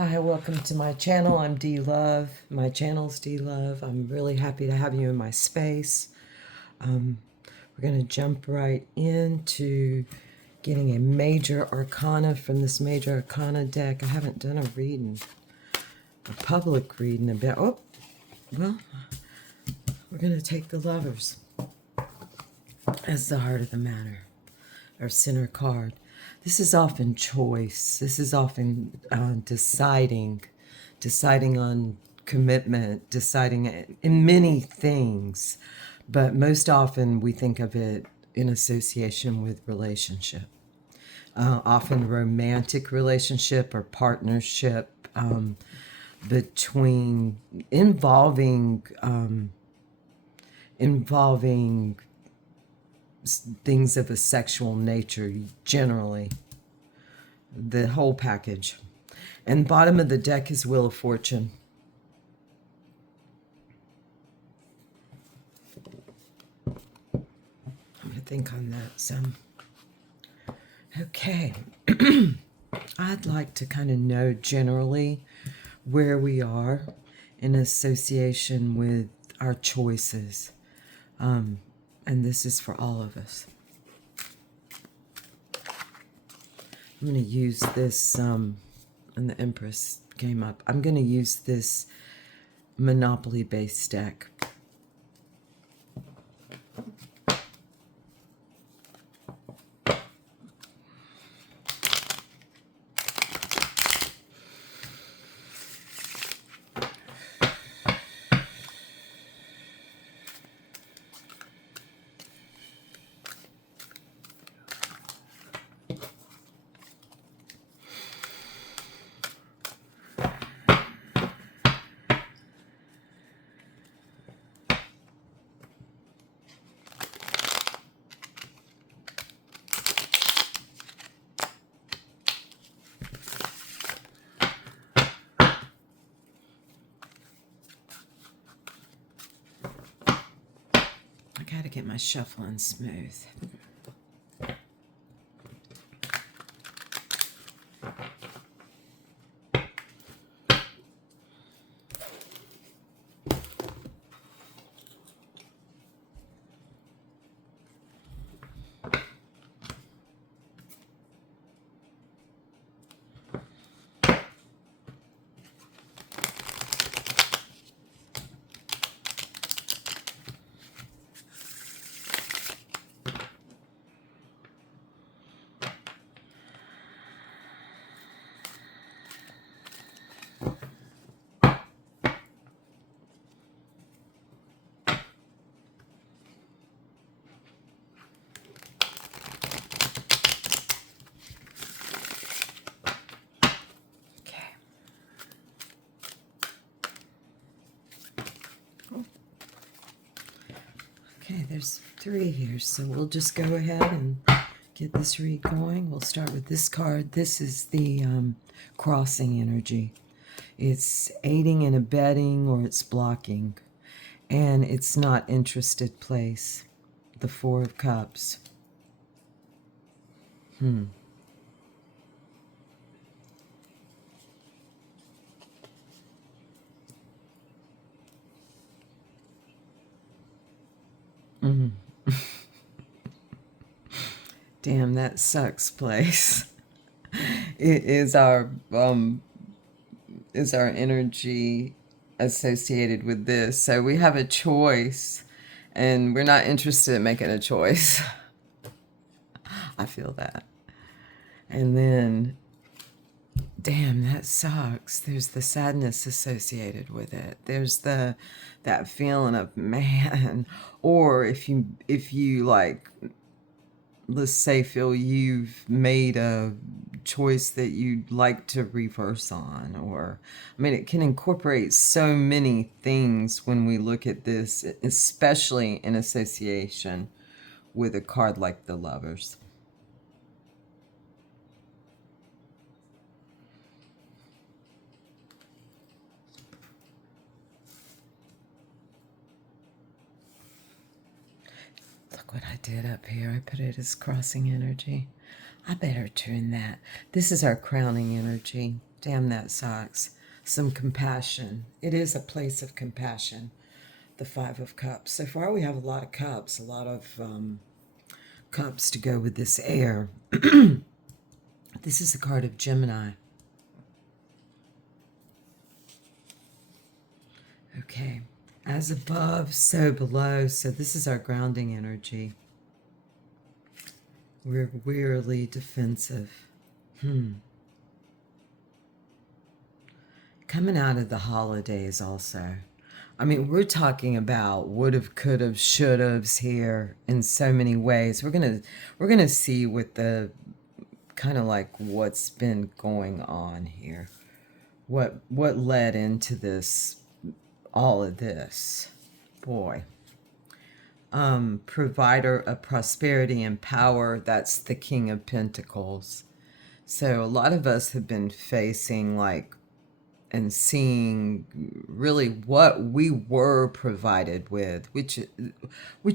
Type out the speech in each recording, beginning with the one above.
Hi, welcome to my channel. I'm D Love. My channel's D Love. I'm really happy to have you in my space. We're going to jump right into getting a major arcana from this major arcana deck. I haven't done a reading, a public reading about. Oh, well, we're going to take the Lovers as the heart of the matter, our center card. This is often choice. This is often deciding on commitment, deciding in many things, but most often we think of it in association with relationship. Often romantic relationship or partnership between involving things of a sexual nature, generally, the whole package. And bottom of the deck is Wheel of Fortune. I'm going to think on that some. Okay. I'd like to kind of know generally where we are in association with our choices. And this is for all of us. I'm going to use this, and the Empress came up. I'm going to use this Monopoly-based deck. I gotta get my shuffling smooth. Okay, there's 3 here, so we'll just go ahead and get this read going. We'll start with this card. This is the crossing energy. It's aiding and abetting, or it's blocking, and it's not interested place. The 4 of Cups. Damn, that sucks place. It is our energy associated with this. So we have a choice, and we're not interested in making a choice. I feel that. And then, damn, that sucks. There's the sadness associated with it. There's that feeling of, man. Or if you like, let's say, feel you've made a choice that you'd like to reverse on, or, I mean, it can incorporate so many things when we look at this, especially in association with a card like the Lovers. Look what I did up here. I put it as crossing energy. I better turn that. This is our crowning energy. Damn, that sucks. Some compassion. It is a place of compassion. The Five of Cups. So far, we have a lot of cups, a lot of cups to go with this air. This is the card of Gemini. Okay. As above, so below. So this is our grounding energy. We're wearily defensive. Coming out of the holidays also. I mean, we're talking about would've, could've, should've's here in so many ways. We're gonna see what the kind of like what's been going on here. What led into this, all of this. Boy. Provider of prosperity and power, that's the King of Pentacles. So a lot of us have been facing like and seeing really what we were provided with, which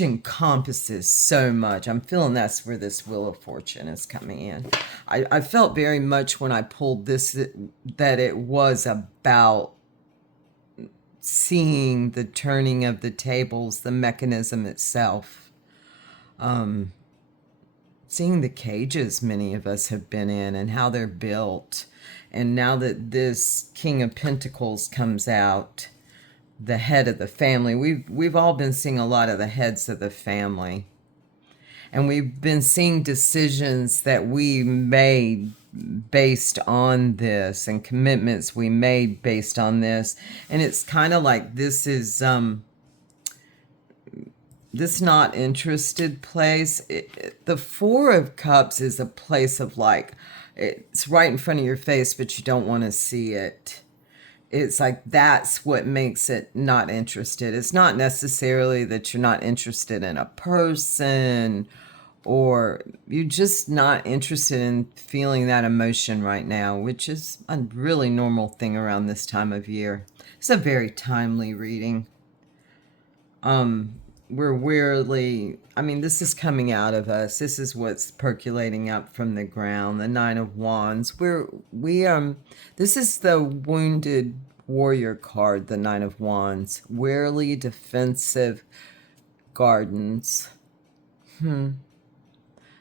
encompasses so much. I'm feeling that's where this Wheel of Fortune is coming in. I felt very much when I pulled this that it was about seeing the turning of the tables, the mechanism itself. Seeing the cages many of us have been in and how they're built. And now that this King of Pentacles comes out, the head of the family, we've all been seeing a lot of the heads of the family. And we've been seeing decisions that we made based on this and commitments we made based on this. And it's kind of like this is this not interested place. The Four of Cups is a place of like, it's right in front of your face, but you don't want to see it. It's like that's what makes it not interested. It's not necessarily that you're not interested in a person or you're just not interested in feeling that emotion right now, which is a really normal thing around this time of year. It's a very timely reading. We're weirdly, I mean, this is coming out of us. This is what's percolating up from the ground. The Nine of Wands. This is the wounded warrior card, the Nine of Wands. Wearily defensive gardens. The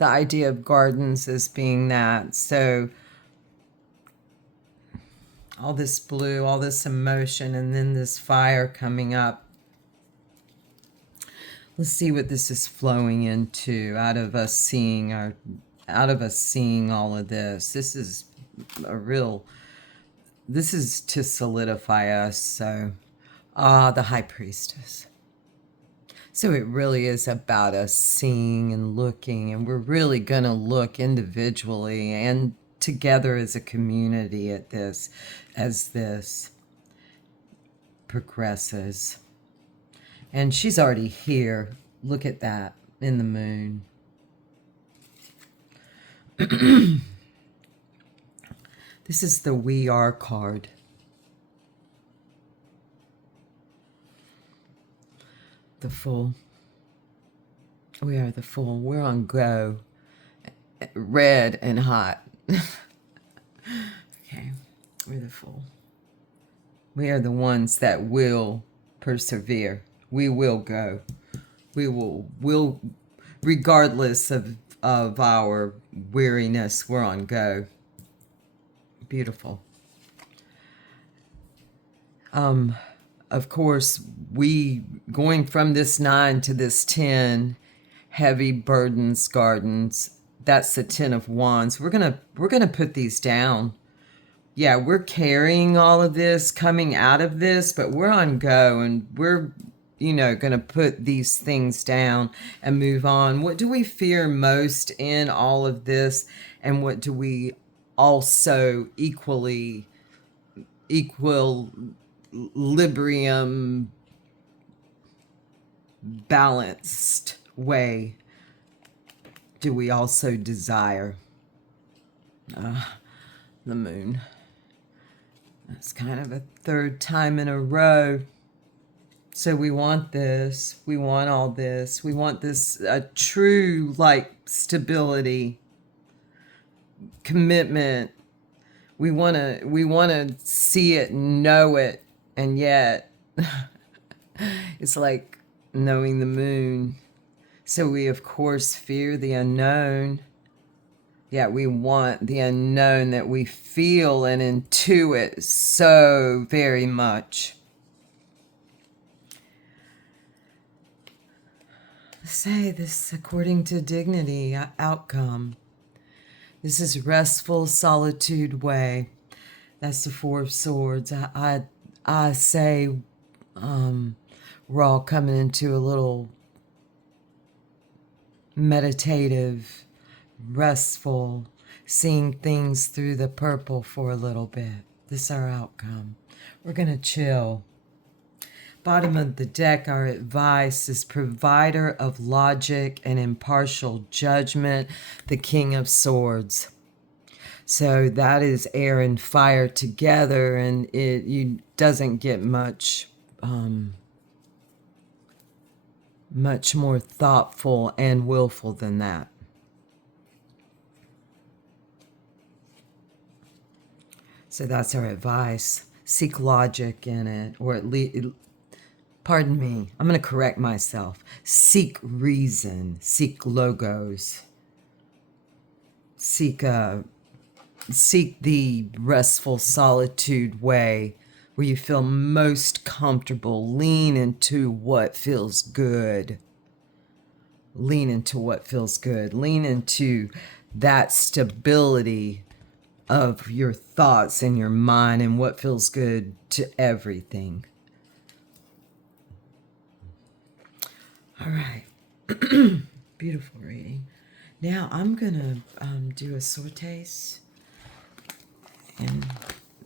idea of gardens as being that. So all this blue, all this emotion, and then this fire coming up. Let's see what this is flowing into out of us seeing all of this. This is this is to solidify us. So, the High Priestess. So it really is about us seeing and looking, and we're really going to look individually and together as a community at this, as this progresses. And she's already here. Look at that in the moon. This is the We Are card. The Fool. We are the Fool. We're on go. Red and hot. Okay. We're the Fool. We are the ones that will persevere. We will go. We'll regardless of our weariness, we're on go. Beautiful. Of course, we going from this 9 to this 10, heavy burdens, gardens. That's the 10 of Wands. We're gonna put these down. Yeah, we're carrying all of this, coming out of this, but we're on go and we're, going to put these things down and move on. What do we fear most in all of this? And what do we also equilibrium, balanced way do we also desire? The moon. That's kind of a third time in a row. So we want this. We want all this. We want this true, like, stability, commitment. We wanna see it, know it, and yet it's like knowing the moon. So we of course fear the unknown. Yeah, we want the unknown that we feel and intuit so very much. Say this according to dignity outcome. This is restful solitude way. That's the Four of Swords. I say we're all coming into a little meditative, restful, seeing things through the purple for a little bit. This is our outcome. We're going to chill. Bottom of the deck, our advice is provider of logic and impartial judgment, the King of Swords. So that is air and fire together, and it doesn't get much much more thoughtful and willful than that. So that's our advice. Seek logic in it, or at least, pardon me, I'm going to correct myself. Seek reason, seek logos, seek the restful solitude way where you feel most comfortable. Lean into what feels good. Lean into what feels good. Lean into that stability of your thoughts and your mind and what feels good to everything. All right. Beautiful reading. Now I'm going to do a sortes in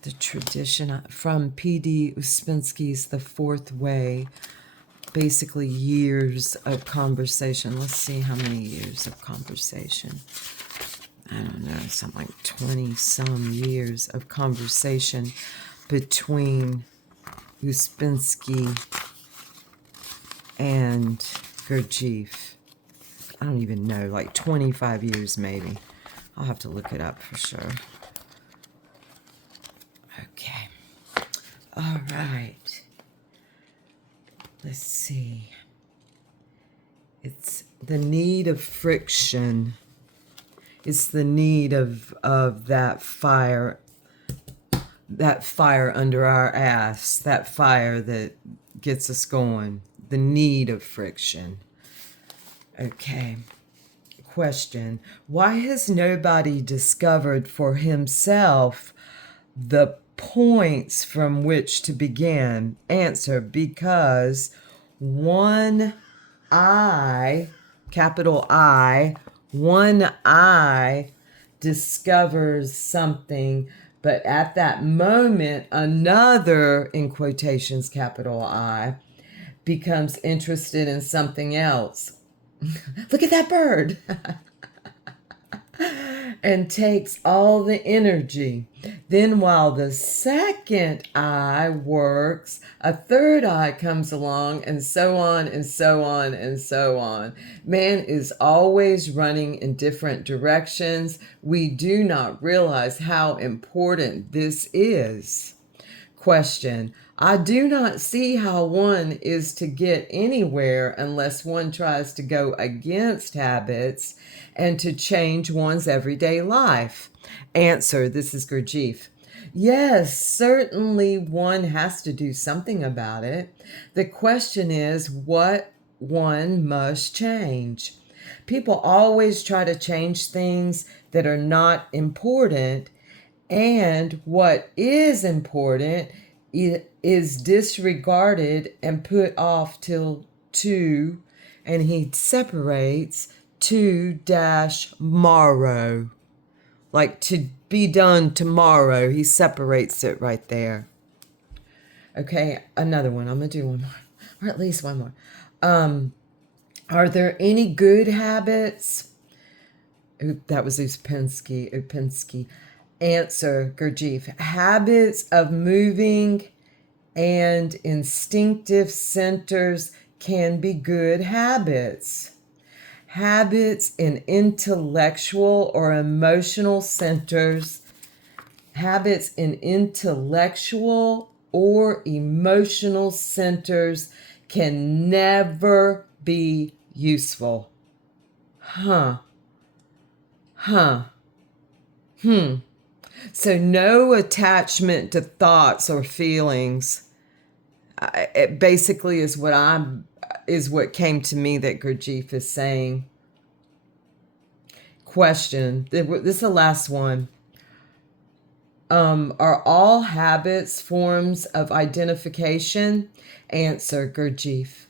the tradition from P.D. Uspensky's The Fourth Way. Basically years of conversation. Let's see how many years of conversation. I don't know, something like 20 some years of conversation between Uspensky and Gurdjieff. I don't even know, like 25 years maybe. I'll have to look it up for sure. Okay. All right. Let's see. It's the need of friction. It's the need of that fire under our ass, that fire that gets us going. The need of friction. Okay. Question. Why has nobody discovered for himself the points from which to begin? Answer. Because one eye, capital I, one eye discovers something, but at that moment, another, in quotations, capital I, becomes interested in something else. Look at that bird. And takes all the energy. Then while the second eye works, a third eye comes along, and so on and so on and so on. Man is always running in different directions. We do not realize how important this is. Question. I do not see how one is to get anywhere unless one tries to go against habits and to change one's everyday life. Answer. This is Gurdjieff. Yes, certainly one has to do something about it. The question is what one must change. People always try to change things that are not important, and what is important is disregarded and put off till two, and he separates to-morrow, like to be done tomorrow. He separates it right there. Okay, another one. I'm gonna do one more, or at least one more. Are there any good habits? That was Uspensky. Answer, Gurdjieff. Habits of moving and instinctive centers can be good habits. Habits in intellectual or emotional centers habits in intellectual or emotional centers can never be useful. Huh. Huh. So no attachment to thoughts or feelings. It basically is what came to me that Gurdjieff is saying. Question. This is the last one. Are all habits forms of identification? Answer, Gurdjieff.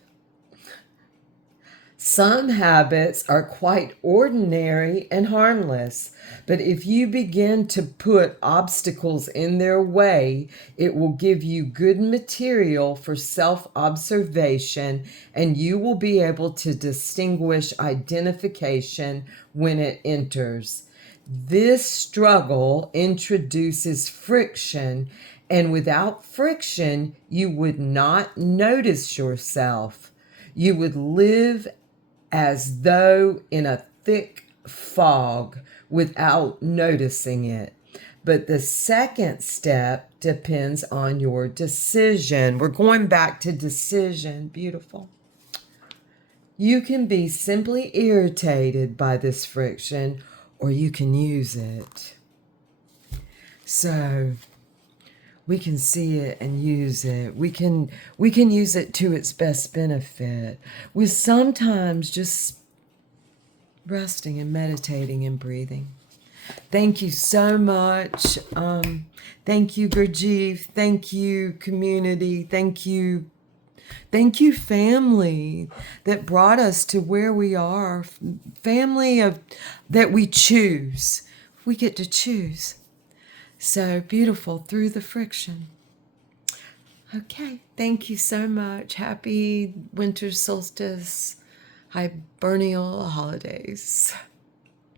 Some habits are quite ordinary and harmless, but if you begin to put obstacles in their way, it will give you good material for self-observation, and you will be able to distinguish identification when it enters. This struggle introduces friction, and without friction, you would not notice yourself. You would live as though in a thick fog without noticing it. But the second step depends on your decision. We're going back to decision. Beautiful. You can be simply irritated by this friction, or you can use it. So we can see it and use it. We can use it to its best benefit. With sometimes just resting and meditating and breathing. Thank you so much. Thank you, Gurdjieff. Thank you, community. Thank you, family that brought us to where we are. Family that we choose. We get to choose. So beautiful through the friction. Okay, thank you so much. Happy winter solstice, hibernal holidays.